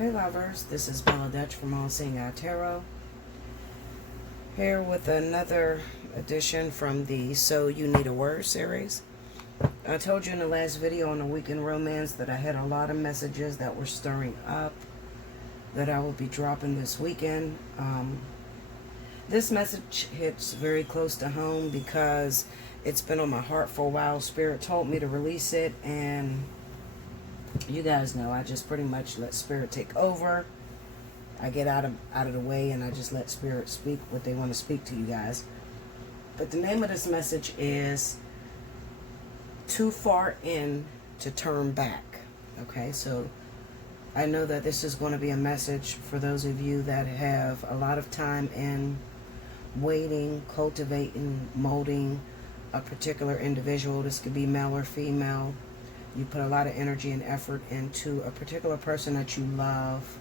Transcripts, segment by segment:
Hey lovers, this is Bella Dutch from Allseeingeyetarot, here with another edition from the So You Need a Word series. I told you in the last video on the Weekend Romance that I had a lot of messages that were stirring up that I will be dropping this weekend. This message hits very close to home because it's been on my heart for a while. Spirit told me to release it, and you guys know I just pretty much let Spirit take over. I get out of the way and I just let Spirit speak what they want to speak to you guys. But the name of this message is Too Far In to Turn Back. Okay, so I know that this is going to be a message for those of you that have a lot of time in waiting, cultivating, molding a particular individual. This could be male or female. You put a lot of energy and effort into a particular person that you love,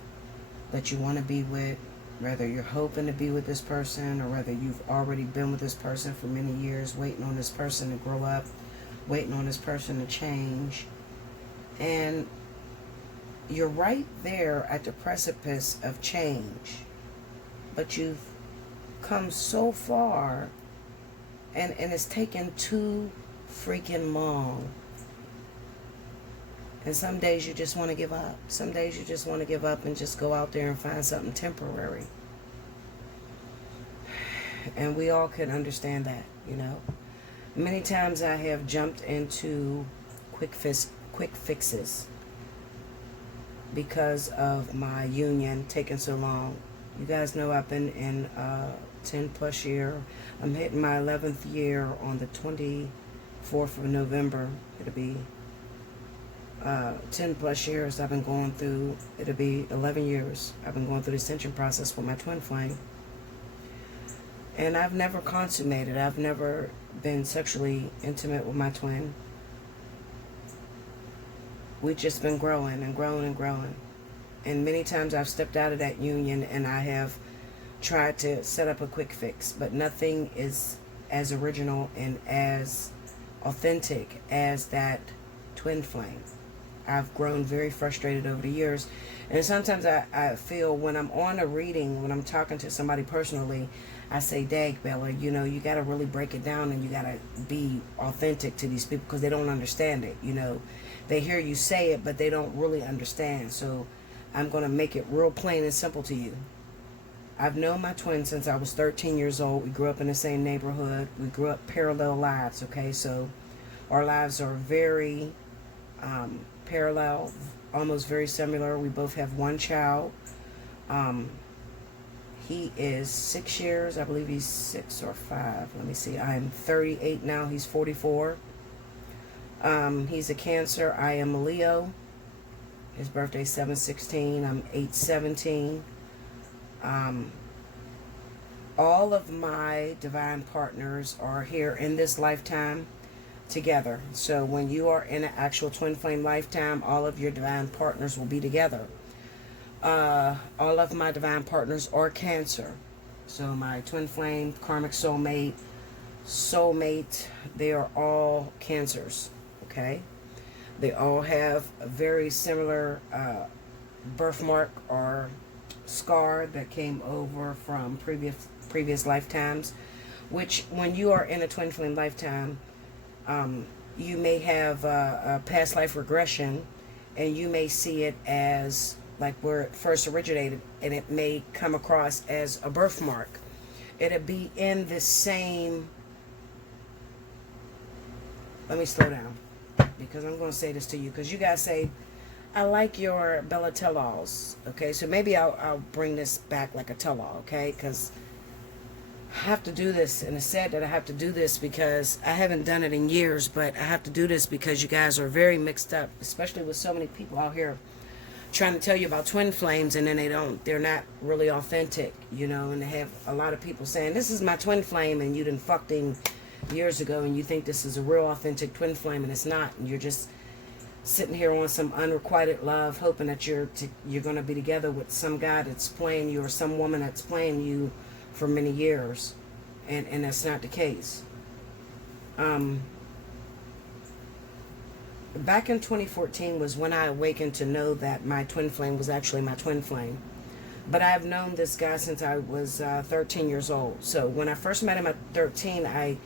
that you want to be with, whether you're hoping to be with this person or whether you've already been with this person for many years, waiting on this person to grow up, waiting on this person to change. And you're right there at the precipice of change, but you've come so far and it's taken too freaking long. And some days you just want to give up. Some days you just want to give up and just go out there and find something temporary. And we all can understand that, you know. Many times I have jumped into quick fixes because of my union taking so long. You guys know I've been in 10 plus year. I'm hitting my 11th year on the 24th of November. It'll be 10 plus years I've been going through. It'll be 11 years I've been going through the ascension process with my twin flame. And I've never consummated. I've never been sexually intimate with my twin. We've just been growing and growing and growing. And many times I've stepped out of that union and I have tried to set up a quick fix. But nothing is as original and as authentic as that twin flame. I've grown very frustrated over the years. And sometimes I feel when I'm on a reading, when I'm talking to somebody personally, I say, dag, Bella, you know, you got to really break it down and you got to be authentic to these people because they don't understand it. You know, they hear you say it, but they don't really understand. So I'm going to make it real plain and simple to you. I've known my twin since I was 13 years old. We grew up in the same neighborhood. We grew up parallel lives, okay? So our lives are very parallel, almost very similar. We both have one child. He is 6 years. I believe he's 6 or 5. Let me see. I'm 38 now. He's 44. He's a Cancer. I am a Leo. His birthday's 7/16. I'm 8/17. All of my divine partners are here in this lifetime together. So when you are in an actual twin flame lifetime, all of your divine partners will be together. All of my divine partners are Cancer. So my twin flame, karmic soulmate, they are all Cancers. Okay? They all have a very similar birthmark or scar that came over from previous lifetimes, which when you are in a twin flame lifetime, you may have a past life regression, and you may see it as like where it first originated, and it may come across as a birthmark. It'll be in the same... Let me slow down, because I'm going to say this to you, because you guys say, I like your Bella tell-alls, okay? So maybe I'll bring this back like a tell-all, okay? Because I have to do this, and it's sad that I have to do this because I haven't done it in years, but I have to do this because you guys are very mixed up, especially with so many people out here trying to tell you about twin flames, and then they're not really authentic, you know, and they have a lot of people saying, this is my twin flame, and you done fucked him years ago, and you think this is a real authentic twin flame, and it's not, and you're just sitting here on some unrequited love, hoping that you're going to be together with some guy that's playing you or some woman that's playing you for many years, and that's not the case. back in 2014 was when I awakened to know that my twin flame was actually my twin flame. But I've known this guy since I was 13 years old. So when I first met him at 13, I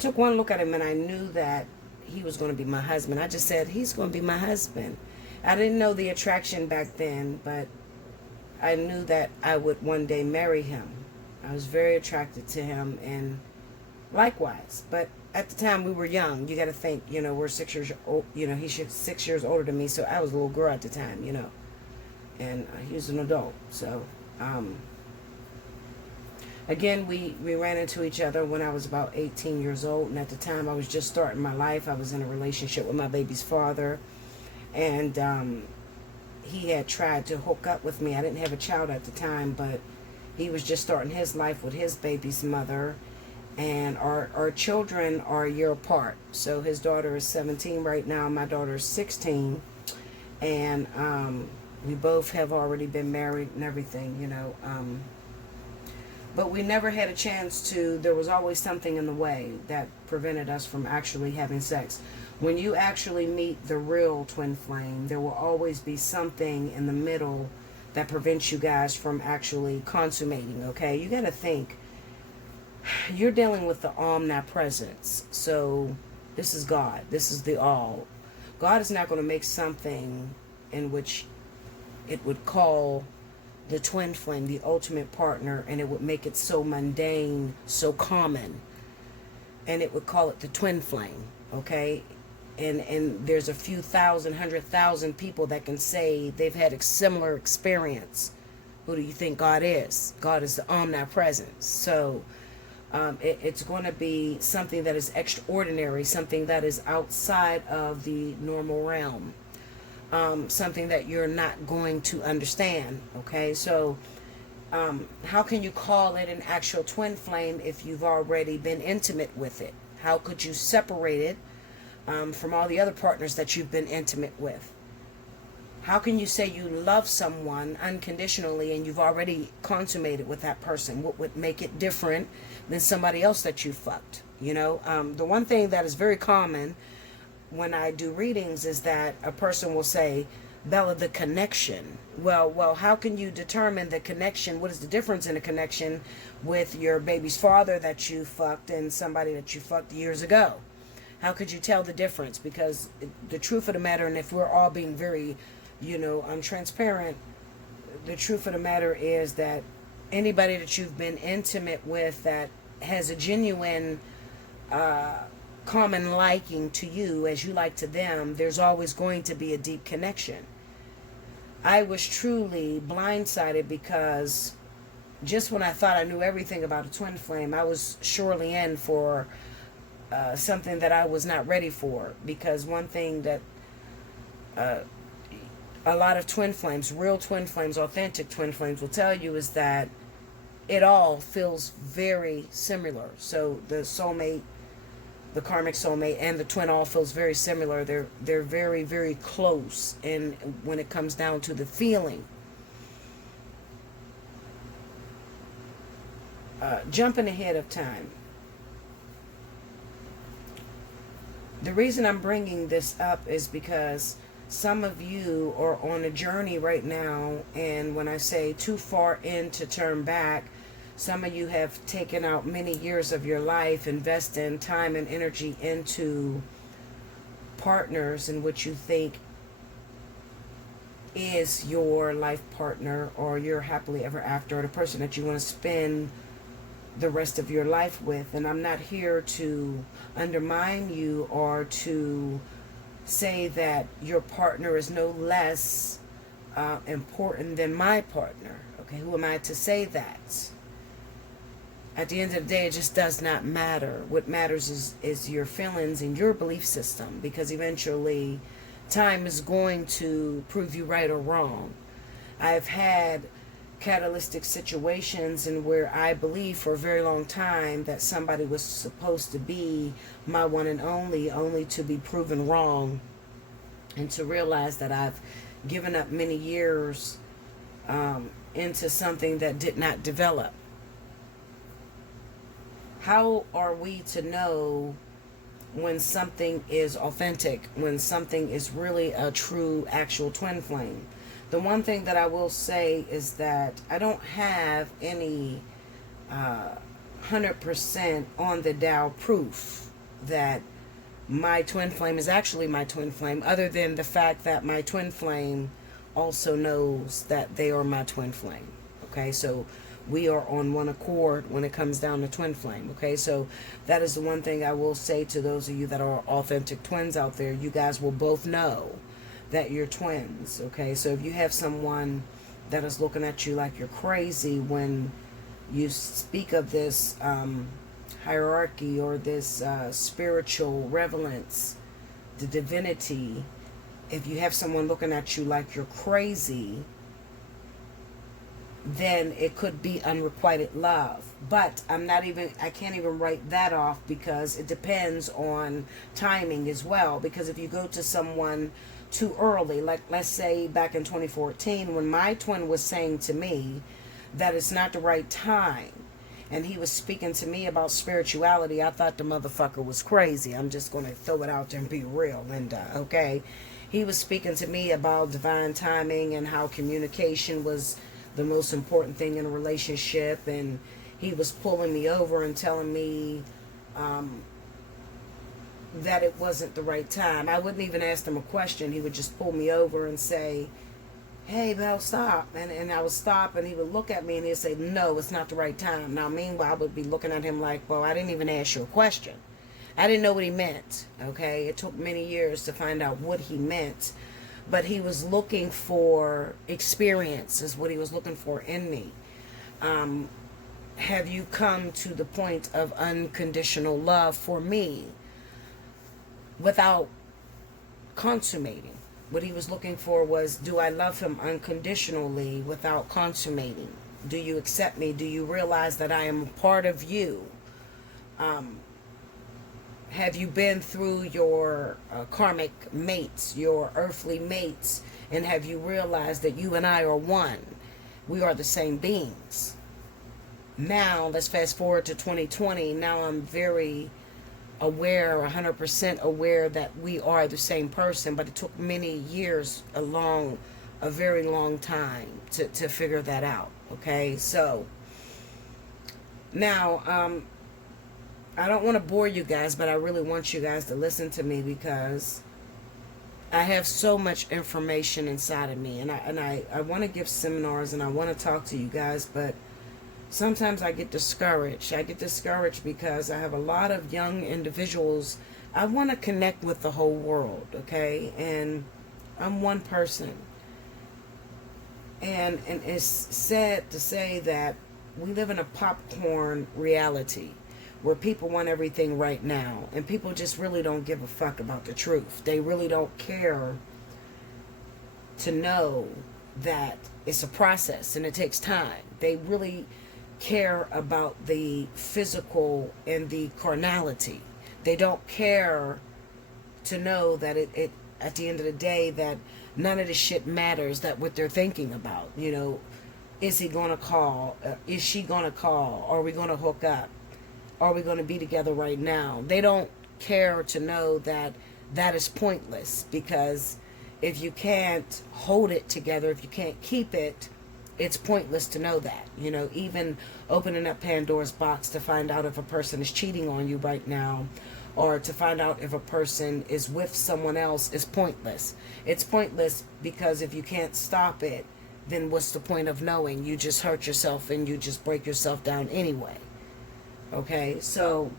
took one look at him and I knew that he was going to be my husband. I just said, he's going to be my husband. I didn't know the attraction back then, but I knew that I would one day marry him. I was very attracted to him, and likewise. But at the time we were young. You got to think, we're 6 years old. He's 6 years older than me, so I was a little girl at the time, and he was an adult. So again, we ran into each other when I was about 18 years old, and at the time I was just starting my life. I was in a relationship with my baby's father, and he had tried to hook up with me. I didn't have a child at the time, but he was just starting his life with his baby's mother, and our children are a year apart. So his daughter is 17 right now, my daughter is 16, and we both have already been married and everything, but we never had a chance to. There was always something in the way that prevented us from actually having sex. When you actually meet the real twin flame, there will always be something in the middle that prevents you guys from actually consummating, okay? You got to think, you're dealing with the omnipresence. So this is God. This is the all. God is not going to make something in which it would call the twin flame the ultimate partner, and it would make it so mundane, so common, and it would call it the twin flame, okay? And there's a few thousand, 100,000 people that can say they've had a similar experience. Who do you think God is? God is the omnipresence. So it's going to be something that is extraordinary, something that is outside of the normal realm, something that you're not going to understand, okay? So how can you call it an actual twin flame if you've already been intimate with it? How could you separate it from all the other partners that you've been intimate with? How can you say you love someone unconditionally and you've already consummated with that person? What would make it different than somebody else that you fucked? The one thing that is very common when I do readings is that a person will say, Bella, the connection. Well, how can you determine the connection? What is the difference in a connection with your baby's father that you fucked and somebody that you fucked years ago? How could you tell the difference? Because the truth of the matter, and if we're all being very, transparent, the truth of the matter is that anybody that you've been intimate with that has a genuine common liking to you as you like to them, there's always going to be a deep connection. I was truly blindsided because just when I thought I knew everything about a twin flame, I was surely in for something that I was not ready for. Because one thing that a lot of twin flames, real twin flames, authentic twin flames will tell you is that it all feels very similar. So the soulmate, the karmic soulmate, and the twin all feels very similar. They're very, very close, and when it comes down to the feeling. Jumping ahead of time. The reason I'm bringing this up is because some of you are on a journey right now, and when I say too far in to turn back, some of you have taken out many years of your life, investing time and energy into partners in which you think is your life partner or your happily ever after, or the person that you want to spend the rest of your life with. And I'm not here to undermine you or to say that your partner is no less important than my partner. Okay, who am I to say that? At the end of the day, it just does not matter. What matters is your feelings and your belief system, because eventually time is going to prove you right or wrong. I've had catalytic situations in where I believed for a very long time that somebody was supposed to be my one and only to be proven wrong, and to realize that I've given up many years into something that did not develop. How are we to know when something is authentic, when something is really a true, actual twin flame. The one thing that I will say is that I don't have any 100% on the Tao proof that my twin flame is actually my twin flame, other than the fact that my twin flame also knows that they are my twin flame. Okay, so we are on one accord when it comes down to twin flame. Okay, so that is the one thing I will say to those of you that are authentic twins out there. You guys will both know that you're twins. Okay, so if you have someone that is looking at you like you're crazy when you speak of this hierarchy or this spiritual relevance, the divinity, if you have someone looking at you like you're crazy, then it could be unrequited love. But I can't even write that off, because it depends on timing as well. Because if you go to someone too early, like let's say back in 2014, when my twin was saying to me that it's not the right time, and he was speaking to me about spirituality, I thought the motherfucker was crazy. I'm just going to throw it out there and be real, Linda, okay? He was speaking to me about divine timing and how communication was the most important thing in a relationship, and he was pulling me over and telling me that it wasn't the right time. I wouldn't even ask him a question. He would just pull me over and say, "Hey, Belle, stop." And I would stop, and he would look at me and he'd say, "No, it's not the right time." Now, meanwhile, I would be looking at him like, well, I didn't even ask you a question. I didn't know what he meant, okay? It took many years to find out what he meant. But he was looking for experience, is what he was looking for in me. Have you come to the point of unconditional love for me without consummating? What he was looking for was, do I love him unconditionally without consummating? Do you accept me? Do you realize that I am a part of you? Have you been through your karmic mates, your earthly mates, and have you realized that you and I are one? We are the same beings. Now, let's fast forward to 2020. Now I'm very aware, 100% aware that we are the same person, but it took many years, a very long time to figure that out, okay? So, now, I don't want to bore you guys, but I really want you guys to listen to me, because I have so much information inside of me, and I want to give seminars and I want to talk to you guys, but sometimes I get discouraged. I get discouraged because I have a lot of young individuals. I want to connect with the whole world, okay? And I'm one person. And it's sad to say that we live in a popcorn reality where people want everything right now, and people just really don't give a fuck about the truth. They really don't care to know that it's a process and it takes time. They really care about the physical and the carnality. They don't care to know that it at the end of the day, that none of this shit matters, that what they're thinking about, you know, is he gonna call? Is she gonna call? Are we gonna hook up? Are we going to be together right now? They don't care to know that that is pointless, because if you can't hold it together, if you can't keep it, it's pointless to know that. You know, even opening up Pandora's box to find out if a person is cheating on you right now, or to find out if a person is with someone else, is pointless. It's pointless because if you can't stop it, then what's the point of knowing? You just hurt yourself and you just break yourself down anyway. Okay, so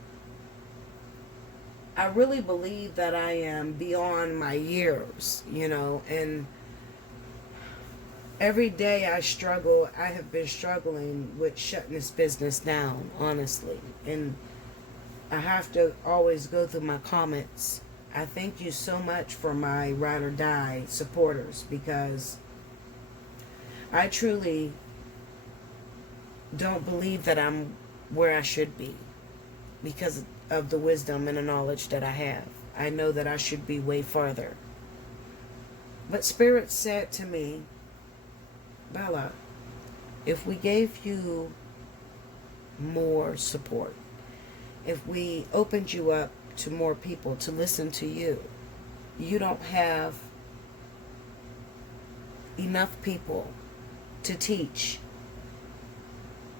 I really believe that I am beyond my years, you know, and every day I struggle. I have been struggling with shutting this business down, honestly, and I have to always go through my comments. I thank you so much for my ride or die supporters, because I truly don't believe that I'm where I should be because of the wisdom and the knowledge that I have. I know that I should be way farther. But Spirit said to me, Bella, if we gave you more support, if we opened you up to more people to listen to you. You don't have enough people to teach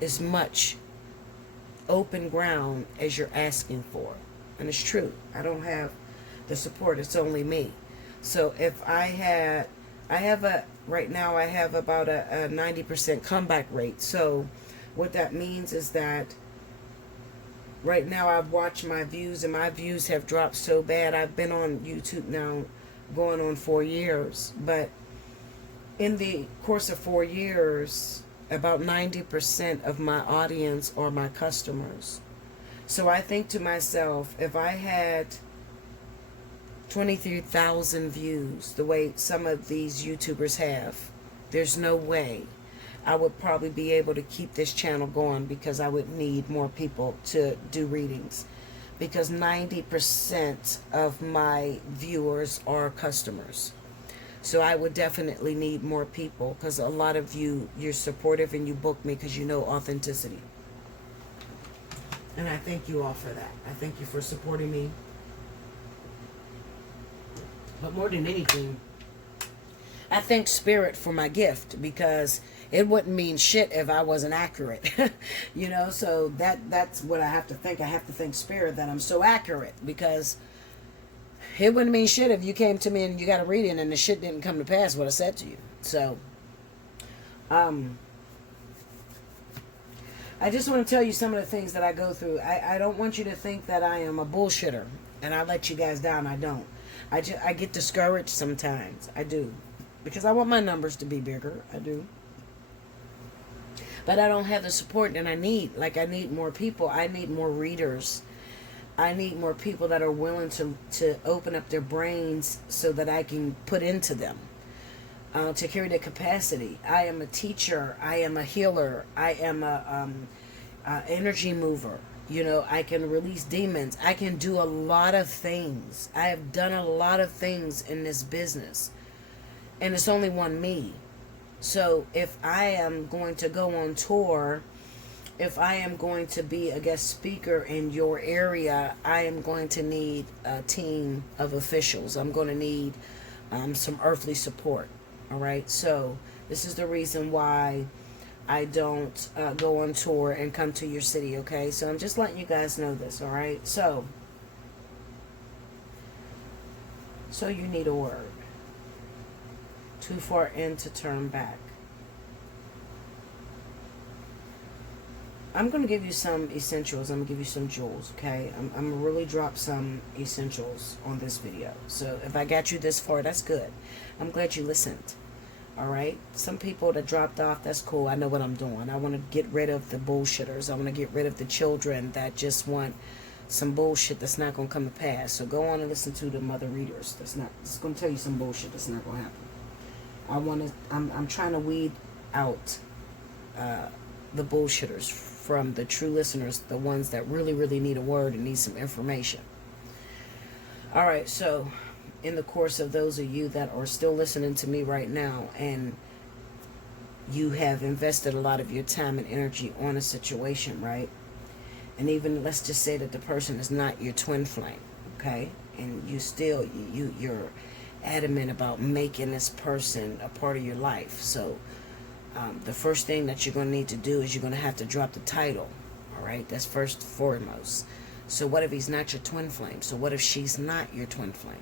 as much open ground as you're asking for. And it's true. I don't have the support. It's only me. So if right now I have about a 90% comeback rate. So what that means is that right now I've watched my views, and my views have dropped so bad. I've been on YouTube now going on 4 years. But in the course of 4 years, about 90% of my audience are my customers. So I think to myself, if I had 23,000 views, the way some of these YouTubers have, there's no way I would probably be able to keep this channel going, because I would need more people to do readings. Because 90% of my viewers are customers. So I would definitely need more people, because a lot of you, you're supportive and you book me because you know authenticity. And I thank you all for that. I thank you for supporting me. But more than anything, I thank Spirit for my gift, because it wouldn't mean shit if I wasn't accurate. You know, so that's what I have to think. I have to thank Spirit that I'm so accurate, because it wouldn't mean shit if you came to me and you got a reading and the shit didn't come to pass what I said to you. So, I just want to tell you some of the things that I go through. I don't want you to think that I am a bullshitter and I let you guys down. I don't. I get discouraged sometimes. I do. Because I want my numbers to be bigger. I do. But I don't have the support that I need. Like, I need more people. I need more readers. I need more people that are willing to open up their brains so that I can put into them. To carry the capacity. I am a teacher. I am a healer. I am a energy mover. You know, I can release demons. I can do a lot of things. I have done a lot of things in this business. And it's only one me. So if I am going to go on tour, if I am going to be a guest speaker in your area, I am going to need a team of officials. I'm going to need some earthly support. All right. So this is the reason why I don't go on tour and come to your city. Okay. So I'm just letting you guys know this. All right. So you need a word. Too far in to turn back. I'm going to give you some essentials. I'm going to give you some jewels, okay? I'm going to really drop some essentials on this video. So if I got you this far, that's good. I'm glad you listened, all right? Some people that dropped off, that's cool. I know what I'm doing. I want to get rid of the bullshitters. I want to get rid of the children that just want some bullshit that's not going to come to pass. So go on and listen to the mother readers. It's going to tell you some bullshit that's not going to happen. I'm trying to weed out the bullshitters from the true listeners, the ones that really, really need a word and need some information. All right, so in the course of those of you that are still listening to me right now, and you have invested a lot of your time and energy on a situation, right? And even, let's just say that the person is not your twin flame, okay? And you still, you're adamant about making this person a part of your life. So the first thing that you're going to need to do is you're going to have to drop the title. All right, that's first and foremost. So what if he's not your twin flame? So what if she's not your twin flame?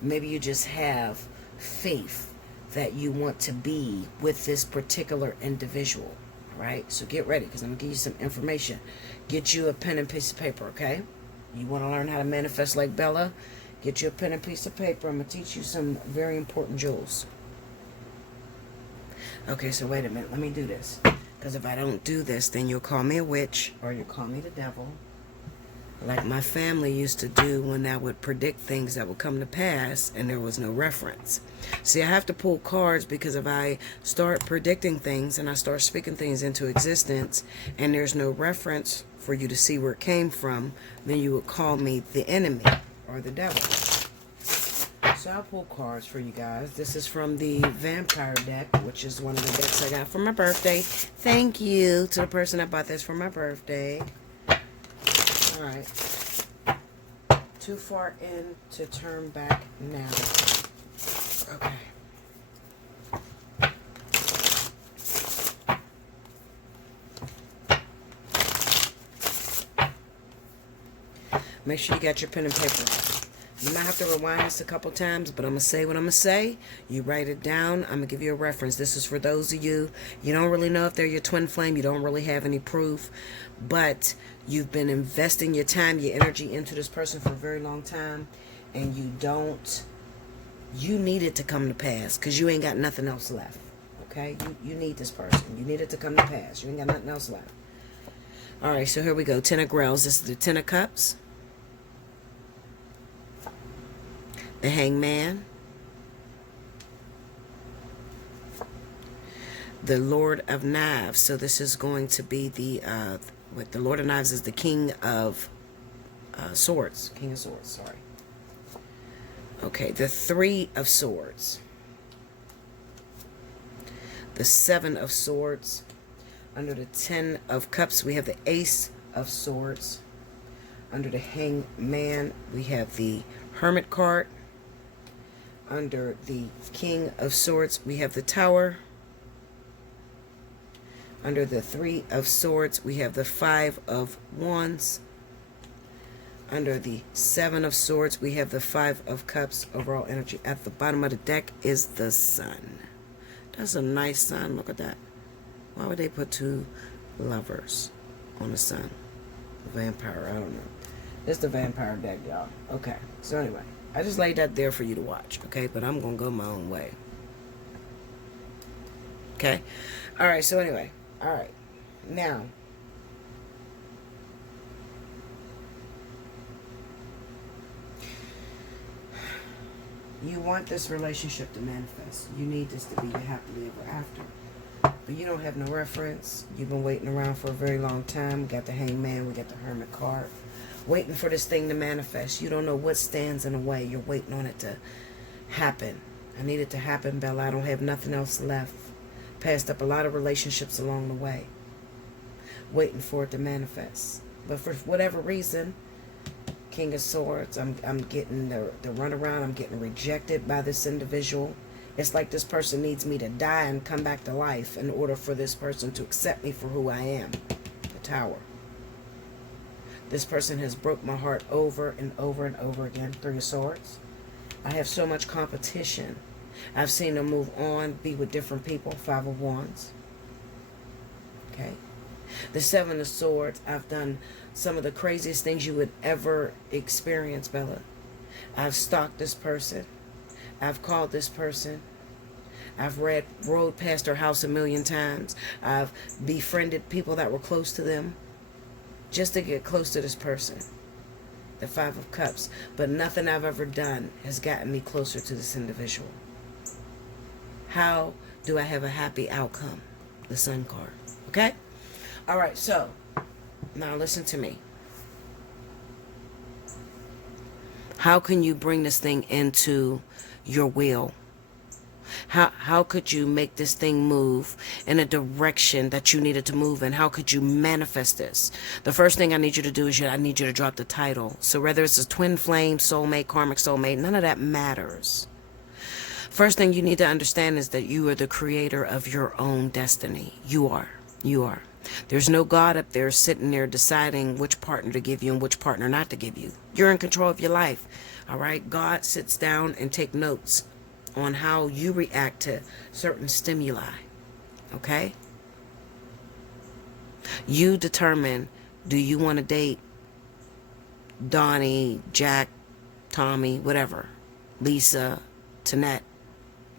Maybe you just have faith that you want to be with this particular individual. All right, so get ready, because I'm going to give you some information. Get you a pen and piece of paper, okay? You want to learn how to manifest like Bella? Get you a pen and piece of paper. I'm going to teach you some very important jewels. Okay, so wait a minute. Let me do this. Because if I don't do this, then you'll call me a witch or you'll call me the devil. Like my family used to do when I would predict things that would come to pass and there was no reference. See, I have to pull cards, because if I start predicting things and I start speaking things into existence and there's no reference for you to see where it came from, then you would call me the enemy or the devil. So I'll pull cards for you guys. This is from the Vampire deck, which is one of the decks I got for my birthday. Thank you to the person that bought this for my birthday. Alright. too far in to turn back now. Okay. Make sure you got your pen and paper. You might have to rewind this a couple times, but I'm going to say what I'm going to say. You write it down. I'm going to give you a reference. This is for those of you don't really know if they're your twin flame. You don't really have any proof, but you've been investing your time, your energy into this person for a very long time, and you need it to come to pass because you ain't got nothing else left. Okay? You need this person. You need it to come to pass. You ain't got nothing else left. All right, so here we go. Ten of Grails. This is the Ten of Cups. The Hangman, the Lord of Knives. So this is going to be the Lord of Knives is the King of Swords. King of Swords, sorry. Okay, the Three of Swords. The Seven of Swords. Under the Ten of Cups, we have the Ace of Swords. Under the Hangman, we have the Hermit card. Under the King of Swords, we have the Tower. Under the Three of Swords, we have the Five of Wands. Under the Seven of Swords, we have the Five of Cups. Overall energy at the bottom of the deck is the Sun. That's a nice sun. Look at that. Why would they put two lovers on the Sun? Vampire, I don't know. It's the vampire deck, y'all. Okay, so anyway. I just laid that there for you to watch, okay? But I'm going to go my own way. Okay? All right, so anyway. All right. Now, you want this relationship to manifest. You need this to be your happily ever after. But you don't have no reference. You've been waiting around for a very long time. We got the Hangman. We got the Hermit card. Waiting for this thing to manifest. You don't know what stands in the way. You're waiting on it to happen. I need it to happen, Bella. I don't have nothing else left. Passed up a lot of relationships along the way. Waiting for it to manifest. But for whatever reason, King of Swords, I'm getting the runaround. I'm getting rejected by this individual. It's like this person needs me to die and come back to life in order for this person to accept me for who I am. The Tower. This person has broke my heart over and over and over again. Three of Swords. I have so much competition. I've seen them move on, be with different people. Five of Wands. Okay. The Seven of Swords. I've done some of the craziest things you would ever experience, Bella. I've stalked this person. I've called this person. I've rode past her house a million times. I've befriended people that were close to them. Just to get close to this person. The Five of Cups. But nothing I've ever done has gotten me closer to this individual. How do I have a happy outcome? The Sun card. Okay? Alright, so now listen to me. How can you bring this thing into your will? How could you make this thing move in a direction that you needed to move in? How could you manifest this? The first thing I need you to do is I need you to drop the title. So whether it's a twin flame, soulmate, karmic soulmate, none of that matters. First thing you need to understand is that you are the creator of your own destiny. You are. You are. There's no God up there sitting there deciding which partner to give you and which partner not to give you. You're in control of your life. All right? God sits down and takes notes on how you react to certain stimuli. Okay? You determine, do you want to date Donnie, Jack, Tommy, whatever, Lisa, Tanette,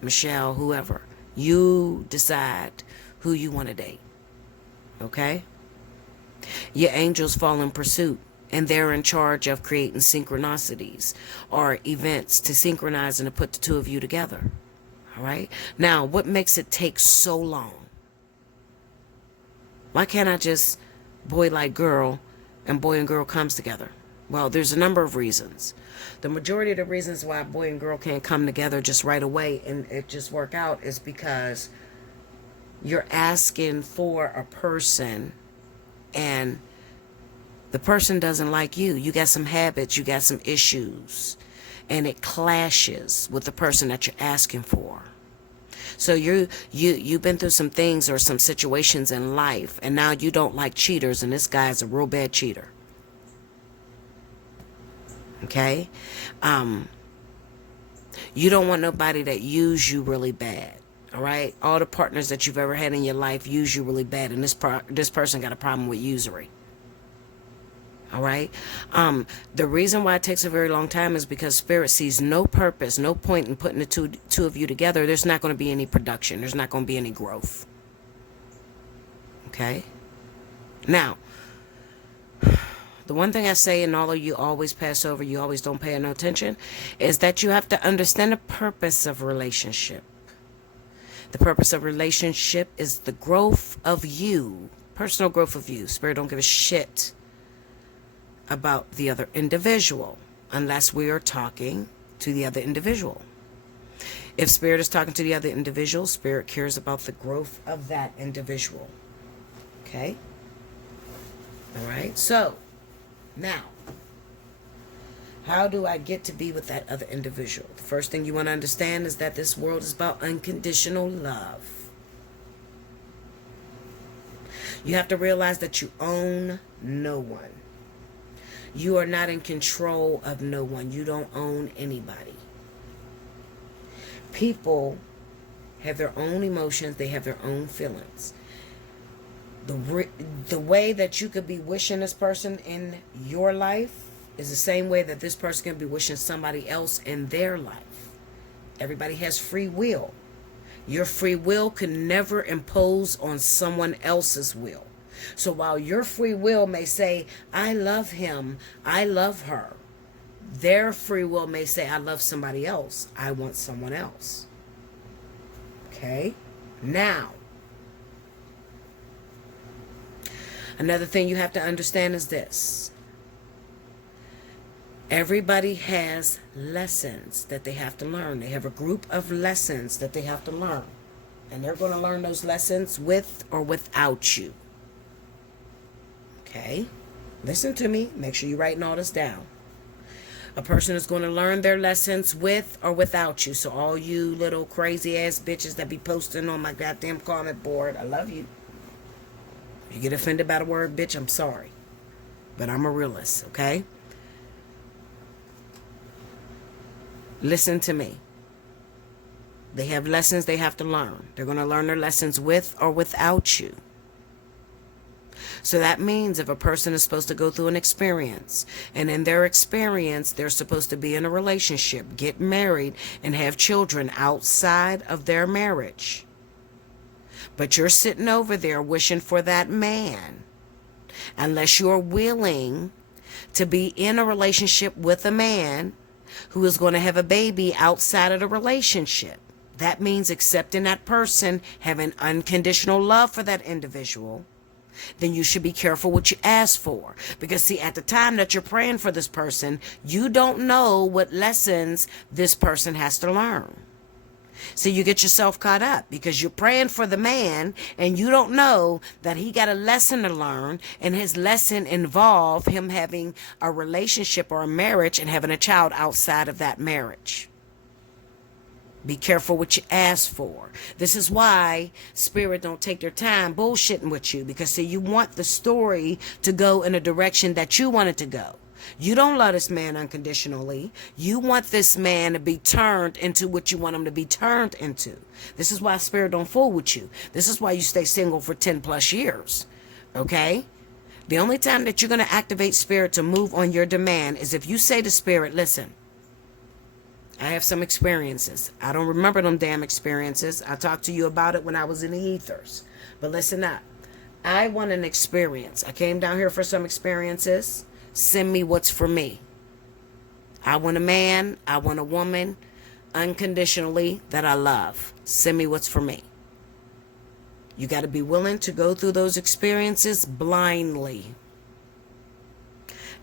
Michelle, whoever. You decide who you want to date. Okay? Your angels fall in pursuit, and they're in charge of creating synchronicities or events to synchronize and to put the two of you together. All right? Now, what makes it take so long? Why can't I just boy like girl and boy and girl comes together? Well, there's a number of reasons. The majority of the reasons why boy and girl can't come together just right away and it just work out is because you're asking for a person and The person doesn't like you. You got some habits, you got some issues, and it clashes with the person that you're asking for. So you've been through some things or some situations in life, and now you don't like cheaters, and this guy is a real bad cheater. Okay? You don't want nobody that use you really bad. All right? All the partners that you've ever had in your life use you really bad, and this person got a problem with usury. All right. The reason why it takes a very long time is because Spirit sees no purpose, no point in putting the two of you together. There's not going to be any production. There's not going to be any growth. Okay. Now, the one thing I say, and all of you always pass over, you always don't pay no attention, is that you have to understand the purpose of relationship. The purpose of relationship is the growth of you, personal growth of you. Spirit don't give a shit about the other individual unless we are talking to the other individual. If Spirit is talking to the other individual, Spirit cares about the growth of that individual. Okay? All right. So, now, how do I get to be with that other individual? The first thing you want to understand is that this world is about unconditional love. You have to realize that you own no one. You are not in control of no one. You don't own anybody. People have their own emotions. They have their own feelings. The way that you could be wishing this person in your life is the same way that this person can be wishing somebody else in their life. Everybody has free will. Your free will can never impose on someone else's will. So while your free will may say, I love him, I love her, their free will may say, I love somebody else, I want someone else. Okay? Now, another thing you have to understand is this. Everybody has lessons that they have to learn. They have a group of lessons that they have to learn. And they're going to learn those lessons with or without you. Okay? Listen to me. Make sure you're writing all this down. A person is going to learn their lessons with or without you. So all you little crazy ass bitches that be posting on my goddamn comment board, I love you. If you get offended by the word bitch, I'm sorry. But I'm a realist, okay? Listen to me. They have lessons they have to learn. They're going to learn their lessons with or without you. So that means if a person is supposed to go through an experience, and in their experience, they're supposed to be in a relationship, get married, and have children outside of their marriage. But you're sitting over there wishing for that man. Unless you're willing to be in a relationship with a man who is going to have a baby outside of the relationship. That means accepting that person, having unconditional love for that individual. Then you should be careful what you ask for. Because see, at the time that you're praying for this person, you don't know what lessons this person has to learn. So you get yourself caught up because you're praying for the man and you don't know that he got a lesson to learn, and his lesson involved him having a relationship or a marriage and having a child outside of that marriage. Be careful what you ask for. This is why Spirit don't take their time bullshitting with you, because see, you want the story to go in a direction that you want it to go. You don't love this man unconditionally. You want this man to be turned into what you want him to be turned into. This is why Spirit don't fool with you. This is why you stay single for 10 plus years. Okay? The only time that you're going to activate Spirit to move on your demand is if you say to Spirit, listen, I have some experiences. I don't remember them damn experiences. I talked to you about it when I was in the ethers. But listen up. I want an experience. I came down here for some experiences. Send me what's for me. I want a man, I want a woman, unconditionally, that I love. Send me what's for me. You got to be willing to go through those experiences blindly.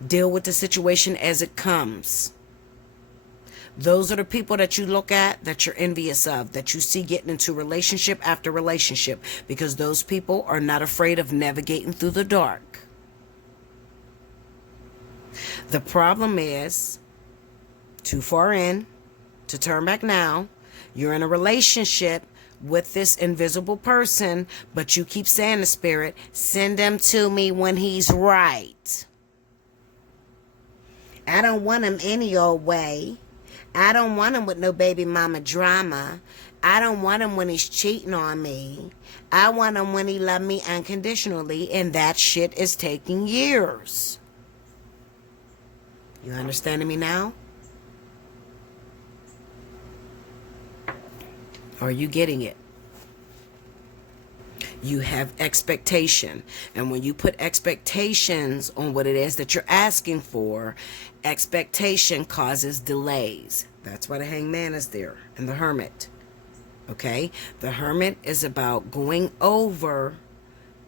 Deal with the situation as it comes. Those are the people that you look at that you're envious of, that you see getting into relationship after relationship, because those people are not afraid of navigating through the dark. The problem is, too far in to turn back now. You're in a relationship with this invisible person, but you keep saying to Spirit, send him to me when he's right. I don't want him any old way. I don't want him with no baby mama drama. I don't want him when he's cheating on me. I want him when he loved me unconditionally, and that shit is taking years. You understanding me now? Are you getting it? You have expectation. And when you put expectations on what it is that you're asking for, expectation causes delays. That's why the hangman is there and the hermit. Okay? The hermit is about going over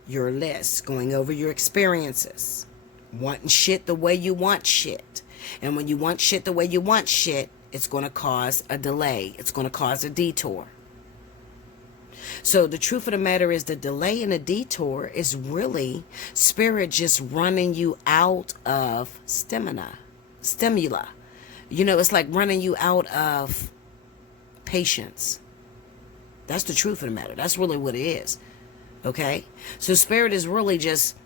your list, going over your experiences, wanting shit the way you want shit. And when you want shit the way you want shit, it's going to cause a delay. It's going to cause a detour. So the truth of the matter is the delay and the detour is really Spirit just running you out of stamina. You know, it's like running you out of patience. That's the truth of the matter. That's really what it is. Okay? So Spirit is really just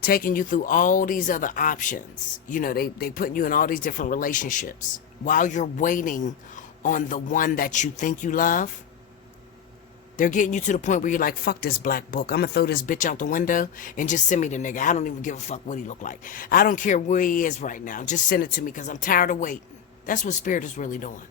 taking you through all these other options. You know, they putting you in all these different relationships while you're waiting on the one that you think you love. They're getting you to the point where you're like, fuck this black book. I'm going to throw this bitch out the window and just send me the nigga. I don't even give a fuck what he look like. I don't care where he is right now. Just send it to me because I'm tired of waiting. That's what Spirit is really doing.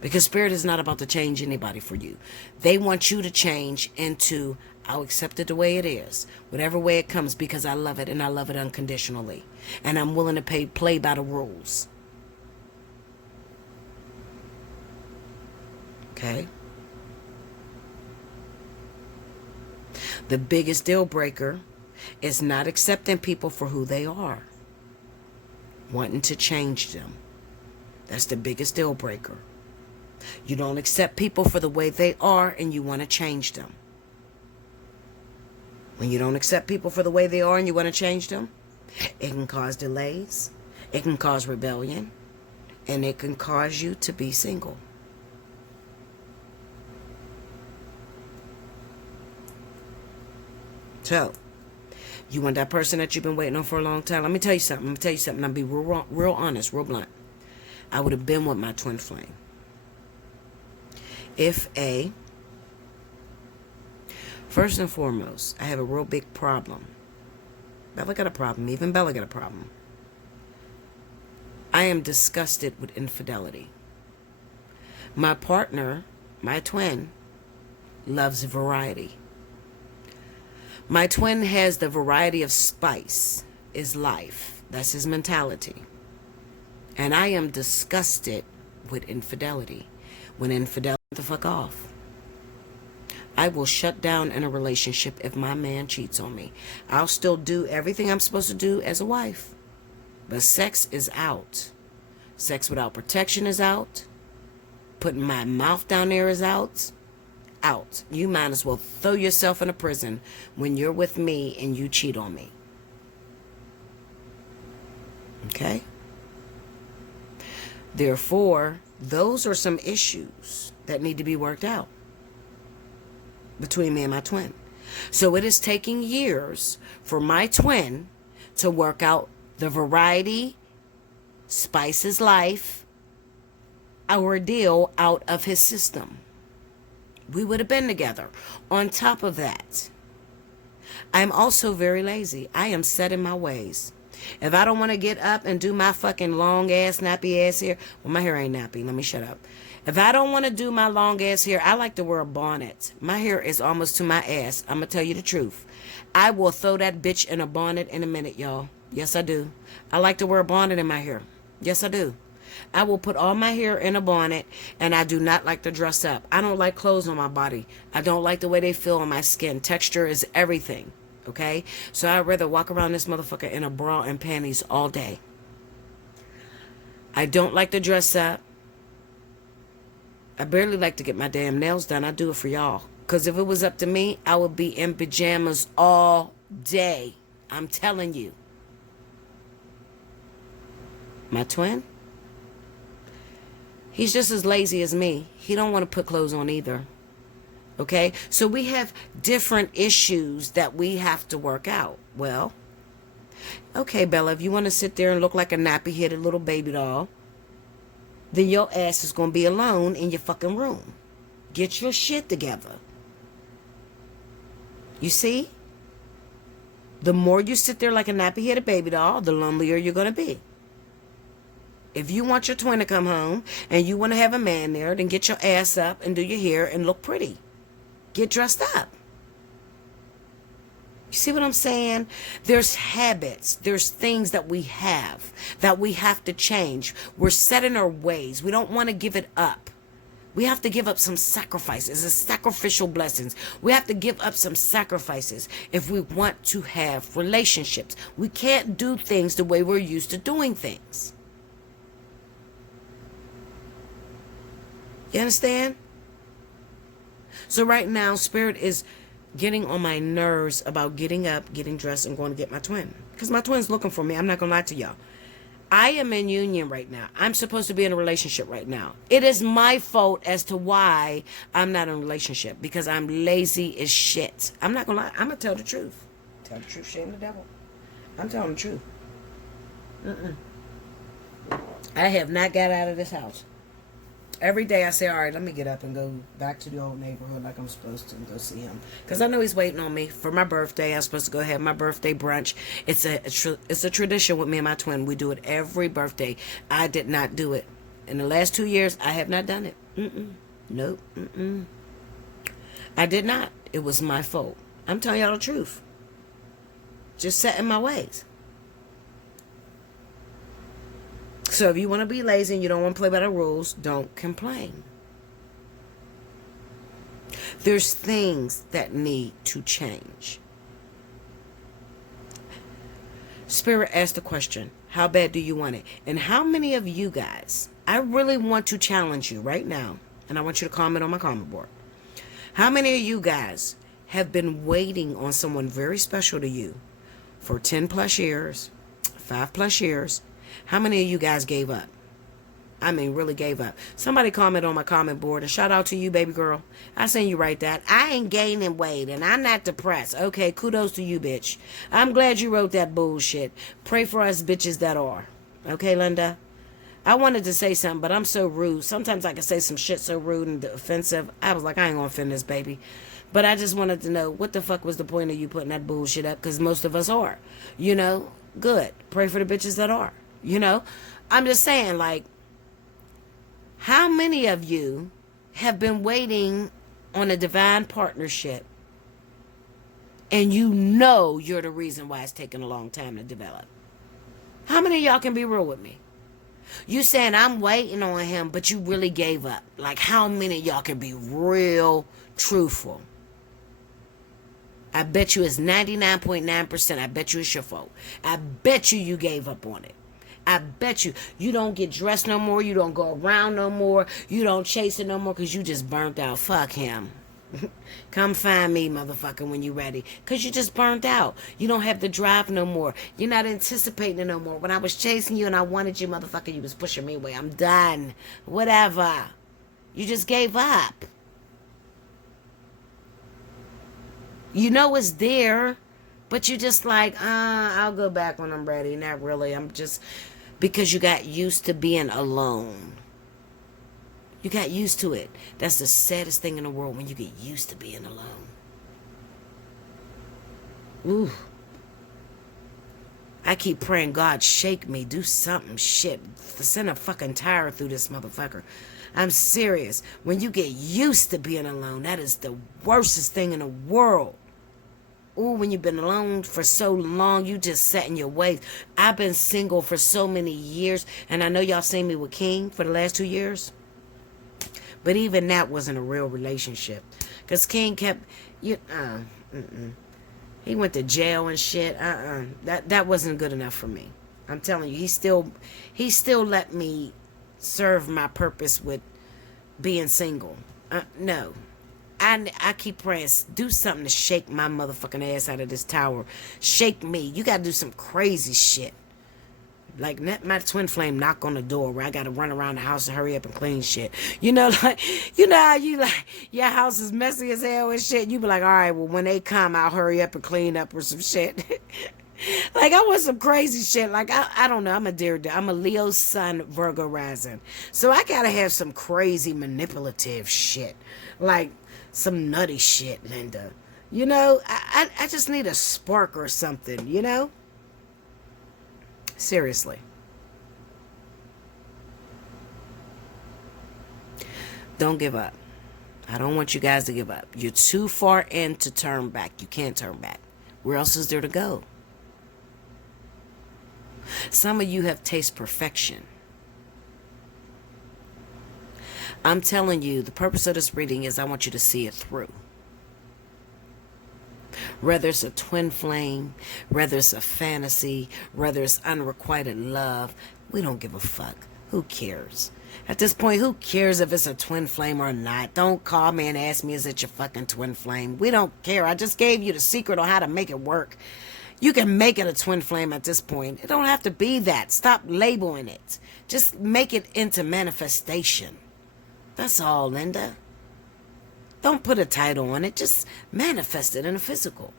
Because Spirit is not about to change anybody for you. They want you to change into, I'll accept it the way it is. Whatever way it comes, because I love it and I love it unconditionally. And I'm willing to play by the rules. Okay? The biggest deal breaker is not accepting people for who they are. Wanting to change them. That's the biggest deal breaker. You don't accept people for the way they are and you want to change them. When you don't accept people for the way they are and you want to change them, it can cause delays, it can cause rebellion, and it can cause you to be single. So, you want that person that you've been waiting on for a long time? Let me tell you something. I'll be real honest, real blunt. I would have been with my twin flame. First and foremost, I have a real big problem. Bella got a problem. Even Bella got a problem. I am disgusted with infidelity. My partner, my twin, loves variety. My twin has the variety of spice is life. That's his mentality. And I am disgusted with infidelity. When infidelity, the fuck off. I will shut down in a relationship if my man cheats on me. I'll still do everything I'm supposed to do as a wife. But sex is out. Sex without protection is out. Putting my mouth down there is out. Out. You might as well throw yourself in a prison when you're with me and you cheat on me. Okay? Therefore, those are some issues that need to be worked out between me and my twin. So it is taking years for my twin to work out the variety, spices life, our deal out of his system. We would have been together. On top of that, I'm also very lazy. I am set in my ways. If I don't want to get up and do my fucking long ass nappy ass hair, well, my hair ain't nappy. Let me shut up. If I don't want to do my long ass hair, I like to wear a bonnet. My hair is almost to my ass. I'm going to tell you the truth. I will throw that bitch in a bonnet in a minute, y'all. Yes, I do. I like to wear a bonnet in my hair. Yes, I do. I will put all my hair in a bonnet, and I do not like to dress up. I don't like clothes on my body. I don't like the way they feel on my skin. Texture is everything, okay? So I'd rather walk around this motherfucker in a bra and panties all day. I don't like to dress up. I barely like to get my damn nails done. I do it for y'all. Because if it was up to me, I would be in pajamas all day. I'm telling you. My twin, he's just as lazy as me. He don't want to put clothes on either. Okay? So we have different issues that we have to work out. Well, okay, Bella, if you want to sit there and look like a nappy-headed little baby doll, then your ass is going to be alone in your fucking room. Get your shit together. You see? The more you sit there like a nappy-headed baby doll, the lonelier you're going to be. If you want your twin to come home and you want to have a man there, then get your ass up and do your hair and look pretty. Get dressed up. You see what I'm saying? There's habits. There's things that we have to change. We're set in our ways. We don't want to give it up. We have to give up some sacrifices. It's sacrificial blessings. We have to give up some sacrifices if we want to have relationships. We can't do things the way we're used to doing things. You understand? So right now, Spirit is getting on my nerves about getting up, getting dressed, and going to get my twin. Because my twin's looking for me. I'm not going to lie to y'all. I am in union right now. I'm supposed to be in a relationship right now. It is my fault as to why I'm not in a relationship. Because I'm lazy as shit. I'm not going to lie. I'm going to tell the truth. Tell the truth, shame the devil. I'm telling the truth. I have not got out of this house. Every day I say, all right, let me get up and go back to the old neighborhood like I'm supposed to and go see him. Because I know he's waiting on me for my birthday. I'm supposed to go have my birthday brunch. It's a tradition with me and my twin. We do it every birthday. I did not do it. In the last 2 years, I have not done it. Nope. I did not. It was my fault. I'm telling y'all the truth. Just set in my ways. So if you want to be lazy and you don't want to play by the rules, don't complain. There's things that need to change. Spirit asked the question, how bad do you want it? And how many of you guys, I really want to challenge you right now, and I want you to comment on my comment board. How many of you guys have been waiting on someone very special to you for 10 plus years, 5 plus years? How many of you guys gave up? I mean, really gave up. Somebody comment on my comment board, and shout out to you, baby girl. I seen you write that. I ain't gaining weight, and I'm not depressed. Okay, kudos to you, bitch. I'm glad you wrote that bullshit. Pray for us bitches that are. Okay, Linda? I wanted to say something, but I'm so rude. Sometimes I can say some shit so rude and offensive. I was like, I ain't gonna offend this baby. But I just wanted to know, what the fuck was the point of you putting that bullshit up? Because most of us are. You know? Good. Pray for the bitches that are. You know, I'm just saying, like, how many of you have been waiting on a divine partnership and you know you're the reason why it's taking a long time to develop? How many of y'all can be real with me? You saying I'm waiting on him, but you really gave up. Like, how many of y'all can be real truthful? I bet you it's 99.9%. I bet you it's your fault. I bet you gave up on it. I bet you don't get dressed no more. You don't go around no more. You don't chase it no more because you just burnt out. Fuck him. Come find me, motherfucker, when you ready. Because you just burnt out. You don't have the drive no more. You're not anticipating it no more. When I was chasing you and I wanted you, motherfucker, you was pushing me away. I'm done. Whatever. You just gave up. You know it's there. But you just like, I'll go back when I'm ready. Not really. I'm just... Because you got used to being alone. You got used to it. That's the saddest thing in the world, when you get used to being alone. Ooh. I keep praying, God, shake me. Do something. Shit. Send a fucking tire through this motherfucker. I'm serious. When you get used to being alone, that is the worstest thing in the world. Ooh, when you've been alone for so long, you just set in your ways. I've been single for so many years, and I know y'all seen me with King for the last 2 years. But even that wasn't a real relationship. Because King kept... He went to jail and shit. That wasn't good enough for me. I'm telling you, he still let me serve my purpose with being single. No. I keep praying, do something to shake my motherfucking ass out of this tower. Shake me. You got to do some crazy shit. Like, let my twin flame knock on the door where I got to run around the house and hurry up and clean shit. You know, like, you know how you, like, your house is messy as hell and shit. You be like, all right, well, when they come, I'll hurry up and clean up or some shit. Like, I want some crazy shit. Like, I don't know. I'm a Leo sun, Virgo rising. So I got to have some crazy manipulative shit. Like, some nutty shit, Linda. You know, I just need a spark or something, you know? Seriously. Don't give up. I don't want you guys to give up. You're too far in to turn back. You can't turn back. Where else is there to go? Some of you have tasted perfection. I'm telling you, the purpose of this reading is I want you to see it through. Whether it's a twin flame, whether it's a fantasy, whether it's unrequited love, we don't give a fuck. Who cares? At this point, who cares if it's a twin flame or not? Don't call me and ask me, is it your fucking twin flame? We don't care. I just gave you the secret on how to make it work. You can make it a twin flame at this point. It don't have to be that. Stop labeling it. Just make it into manifestation. That's all, Linda. Don't put a title on it. Just manifest it in the physical.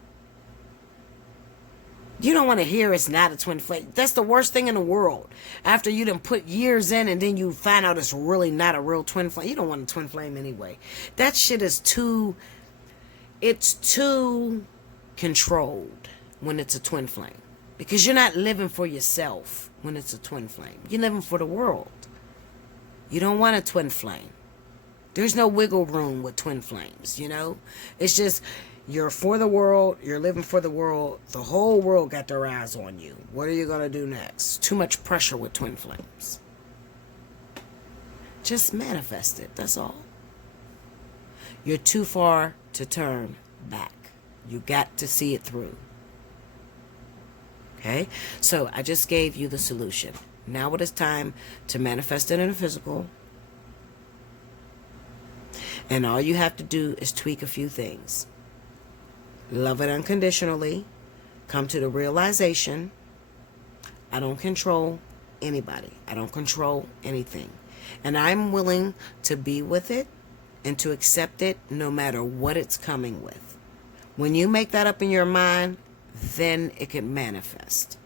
You don't want to hear it's not a twin flame. That's the worst thing in the world. After you done put years in and then you find out it's really not a real twin flame. You don't want a twin flame anyway. That shit is it's too controlled when it's a twin flame. Because you're not living for yourself when it's a twin flame. You're living for the world. You don't want a twin flame. There's no wiggle room with twin flames, you know? It's just, you're for the world, you're living for the world, the whole world got their eyes on you. What are you going to do next? Too much pressure with twin flames. Just manifest it, that's all. You're too far to turn back. You got to see it through. Okay? So I just gave you the solution. Now it is time to manifest it in the physical. And all you have to do is tweak a few things. Love it unconditionally. Come to the realization, I don't control anybody. I don't control anything. And I'm willing to be with it and to accept it no matter what it's coming with. When you make that up in your mind, then it can manifest.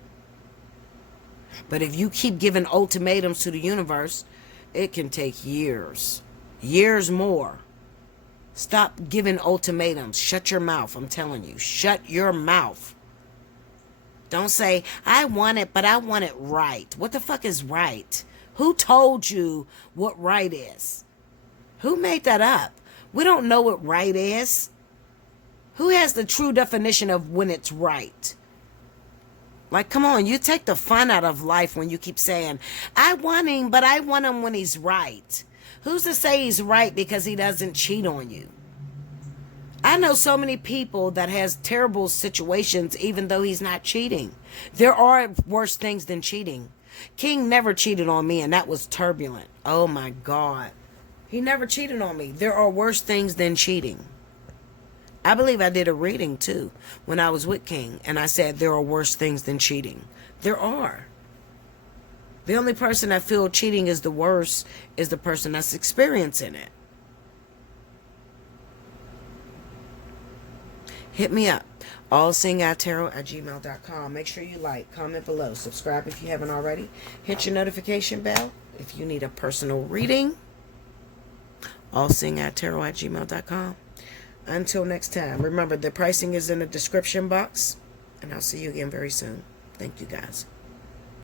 But if you keep giving ultimatums to the universe, it can take years. Years more. Stop giving ultimatums. Shut your mouth. I'm telling you. Shut your mouth. Don't say, I want it, but I want it right. What the fuck is right? Who told you what right is? Who made that up? We don't know what right is. Who has the true definition of when it's right? Like, come on, you take the fun out of life when you keep saying, I want him, but I want him when he's right. Who's to say he's right because he doesn't cheat on you? I know so many people that has terrible situations even though he's not cheating. There are worse things than cheating. King never cheated on me, and that was turbulent. Oh my God. He never cheated on me. There are worse things than cheating. I believe I did a reading too when I was with King, and I said there are worse things than cheating. There are. The only person I feel cheating is the worst is the person that's experiencing it. Hit me up. Allseeingeyetarot@gmail.com. Make sure you like, comment below, subscribe if you haven't already. Hit your notification bell if you need a personal reading. Allseeingeyetarot@gmail.com. Until next time, remember the pricing is in the description box, and I'll see you again very soon. Thank you guys.